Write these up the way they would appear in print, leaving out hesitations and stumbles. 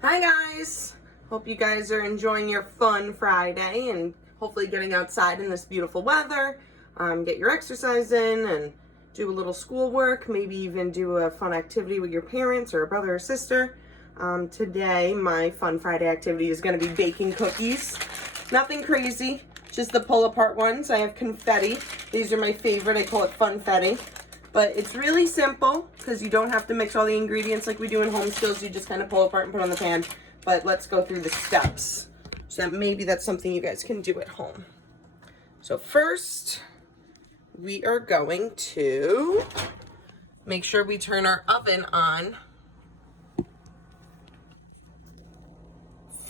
Hi guys! Hope you guys are enjoying your fun Friday and hopefully getting outside in this beautiful weather. Get your exercise in and do a little schoolwork, maybe even do a fun activity with your parents or a brother or sister. Today, my fun Friday activity is going to be baking cookies. Nothing crazy, just the pull apart ones. I have confetti. These are my favorite. I call it funfetti. But it's really simple because you don't have to mix all the ingredients like we do in home skills. You just kind of pull apart and put on the pan. But let's go through the steps. So that maybe that's something you guys can do at home. So first, we are going to make sure we turn our oven on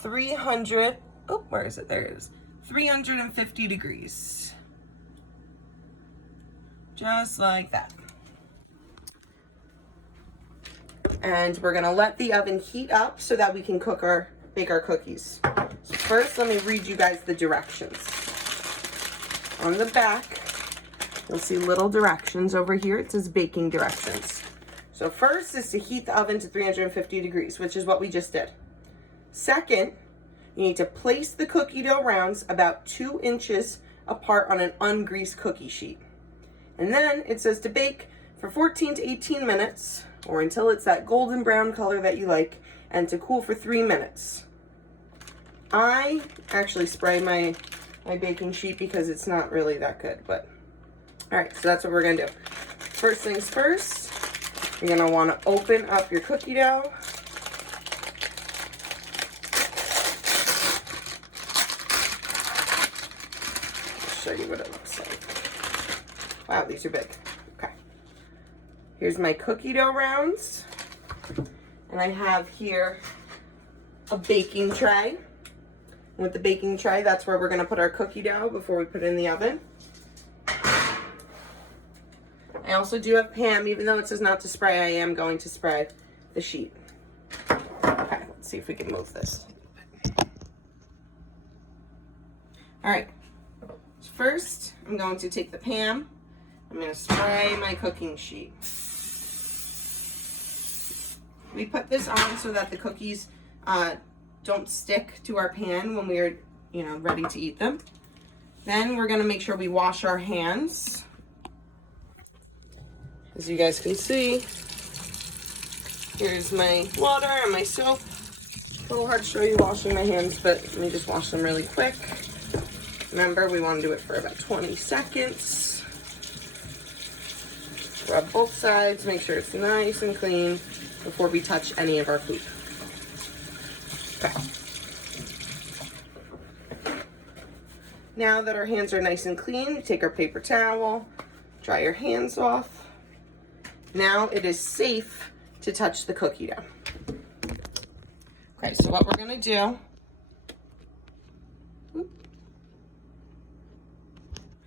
300, oh, where is it? There it is. 350 degrees. Just like that. And we're gonna let the oven heat up so that we can bake our cookies. So first, let me read you guys the directions. On the back, you'll see little directions over here. It says baking directions. So first is to heat the oven to 350 degrees, which is what we just did. Second, you need to place the cookie dough rounds about 2 inches apart on an ungreased cookie sheet. And then it says to bake for 14 to 18 minutes, or until it's that golden brown color that you like, and to cool for 3 minutes. I actually spray my baking sheet because it's not really that good, but all right, so that's what we're gonna do. First things first, you're gonna wanna open up your cookie dough. I'll show you what it looks like. Wow, these are big. Okay. Here's my cookie dough rounds. And I have here a baking tray. And with the baking tray, that's where we're gonna put our cookie dough before we put it in the oven. I also do have Pam, even though it says not to spray, I am going to spray the sheet. Okay, let's see if we can move this. All right, so first I'm going to take the Pam. I'm gonna spray my cooking sheet. We put this on so that the cookies don't stick to our pan when we're, ready to eat them. Then we're gonna make sure we wash our hands. As you guys can see, here's my water and my soap. A little hard to show you washing my hands, but let me just wash them really quick. Remember, we wanna do it for about 20 seconds. Rub both sides, make sure it's nice and clean before we touch any of our food. Okay. Now that our hands are nice and clean, you take our paper towel, dry your hands off. Now it is safe to touch the cookie dough. Okay, so what we're gonna do, I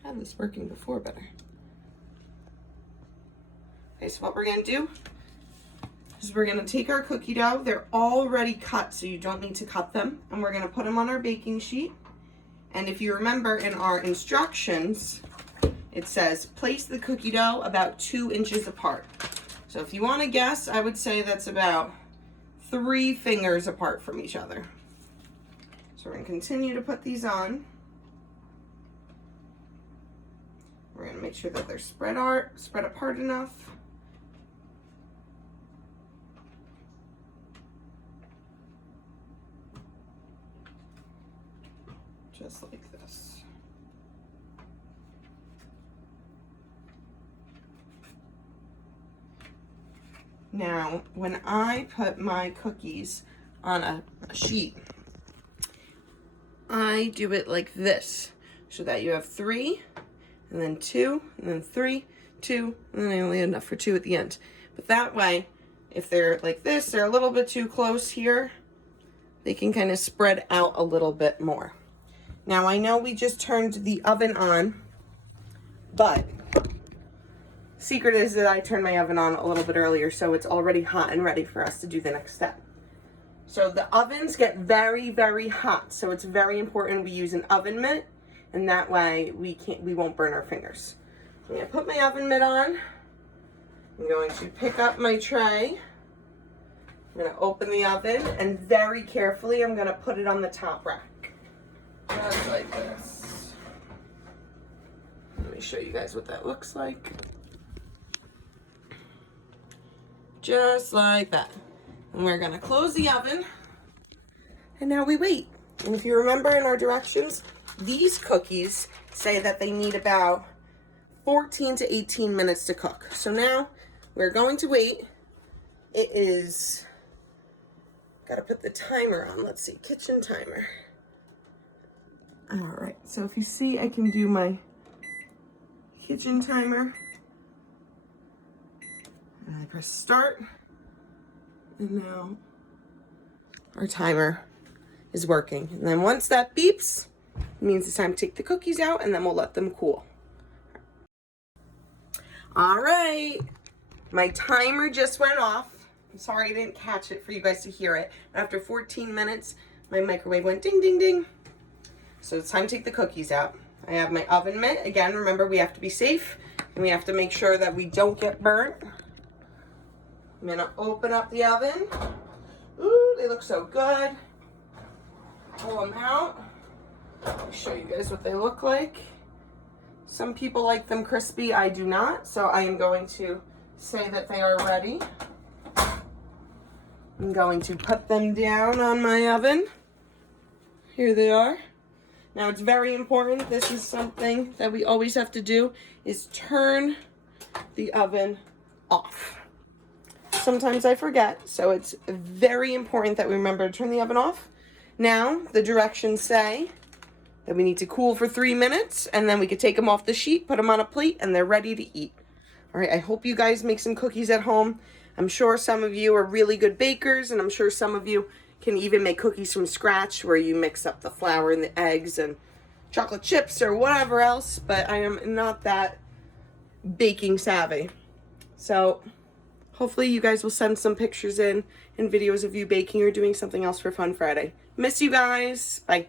had this working before better. Okay, so what we're gonna do is we're gonna take our cookie dough. They're already cut, so you don't need to cut them. And we're gonna put them on our baking sheet. And if you remember in our instructions, it says place the cookie dough about 2 inches apart. So if you wanna guess, I would say that's about 3 fingers apart from each other. So we're gonna continue to put these on. We're gonna make sure that they're spread apart enough. Just like this. Now, when I put my cookies on a sheet, I do it like this, so that you have 3, and then 2, and then 3, 2, and then I only have enough for 2 at the end. But that way, if they're like this, they're a little bit too close here, they can kind of spread out a little bit more. Now, I know we just turned the oven on, but secret is that I turned my oven on a little bit earlier, so it's already hot and ready for us to do the next step. So the ovens get very, very hot, so it's very important we use an oven mitt, and that way we won't burn our fingers. I'm gonna put my oven mitt on. I'm going to pick up my tray, I'm gonna open the oven and very carefully I'm gonna put it on the top rack. Just like this. Let me show you guys what that looks like. Just like that. And we're gonna close the oven. And now we wait. And if you remember in our directions, these cookies say that they need about 14 to 18 minutes to cook. So now we're going to wait. It is, gotta put the timer on. Let's see, kitchen timer. All right, so if you see, I can do my kitchen timer. And I press start. And now our timer is working. And then once that beeps, it means it's time to take the cookies out and then we'll let them cool. All right, my timer just went off. I'm sorry I didn't catch it for you guys to hear it. After 14 minutes, my microwave went ding, ding, ding. So it's time to take the cookies out. I have my oven mitt. Again, remember we have to be safe and we have to make sure that we don't get burnt. I'm gonna open up the oven. Ooh, they look so good. Pull them out. I'll show you guys what they look like. Some people like them crispy, I do not. So I am going to say that they are ready. I'm going to put them down on my oven. Here they are. Now it's very important, this is something that we always have to do, is turn the oven off. Sometimes I forget, so it's very important that we remember to turn the oven off. Now, the directions say that we need to cool for 3 minutes, and then we could take them off the sheet, put them on a plate, and they're ready to eat. All right, I hope you guys make some cookies at home. I'm sure some of you are really good bakers, and I'm sure some of you can even make cookies from scratch where you mix up the flour and the eggs and chocolate chips or whatever else, but I am not that baking savvy. So hopefully you guys will send some pictures in and videos of you baking or doing something else for Fun Friday. Miss you guys. Bye.